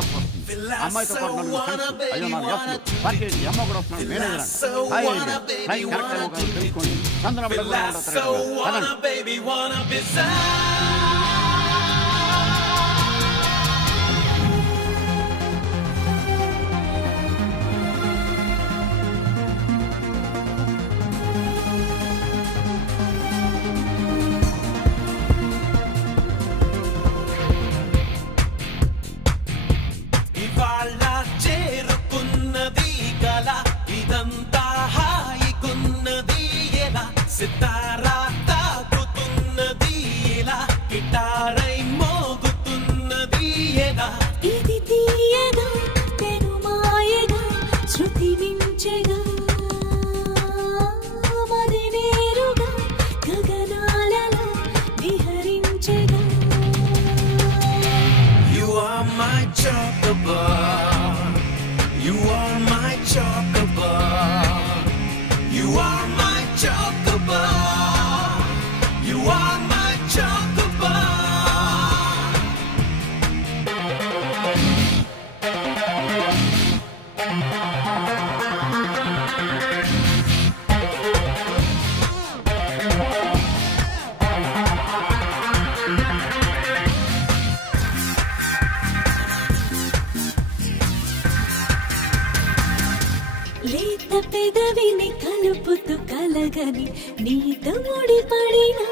F వస్తుంది. అమ్మాయితో పాటు నలుగురు ఫ్రెండ్స్. అయ్యో నా ఎఫ్లు పార్టీ అమ్మ కూడా వస్తున్నాడు మేనేజర్ అంట. హాయ్ ఫ్లైట్ కరెక్ట్ ఏమో కానీ తెలుసుకోండి. చంద్రబాబు కూడా సితారా తాకుతున్నది ఎలా, గిటారై మోగుతున్నది ఎలా. ఇది తీయగా పెనుమాయగా శృతి మించెగా మది వేరుగా గగనాలలో విహరించెగా. You are my chocobar, you are my chocobar, you are my chocobar, you are my chocobar. లేత పెదవిని కలుపుతూ కలగని నీతో ముడిపడినా,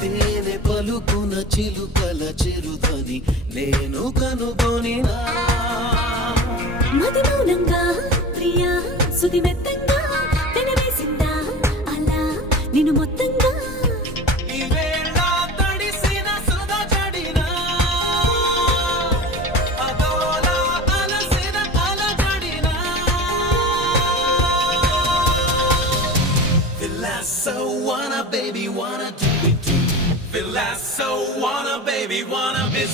తేనె పలుకున చిలుకల చిరుతని నేను కనుగొనినా. మది మౌనంగా ప్రియా సుది మెత్తంగా పెనవేసిందా అలా నిన్ను మొత్తంగా. So wanna baby wanna do it too. Feel like so wanna baby wanna be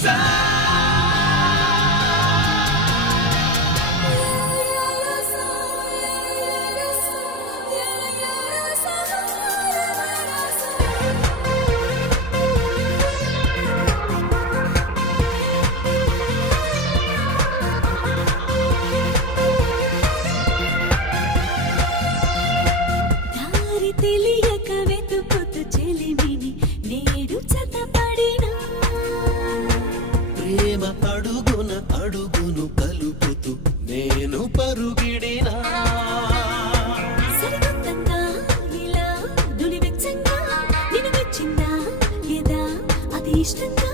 తెలియక వెతుకుతూ చెలిమిని నేడు చతపడినా, ప్రేమ అడుగున అడుగును కలుపుతూ నేను పరుగిడినా. సరికొత్తంగా ఇలా దులివెచ్చంగా నిన్ను మెచ్చిందా లేదా అది ఇష్టంగా.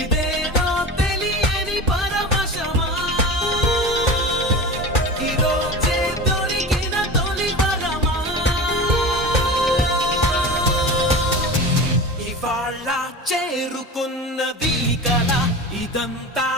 ఇదేదో తెలియని పరవశమా, ఈరోజే దొరికిన తొలి వరమా. ఇవాళ చేరుకున్నది కల ఇదంతా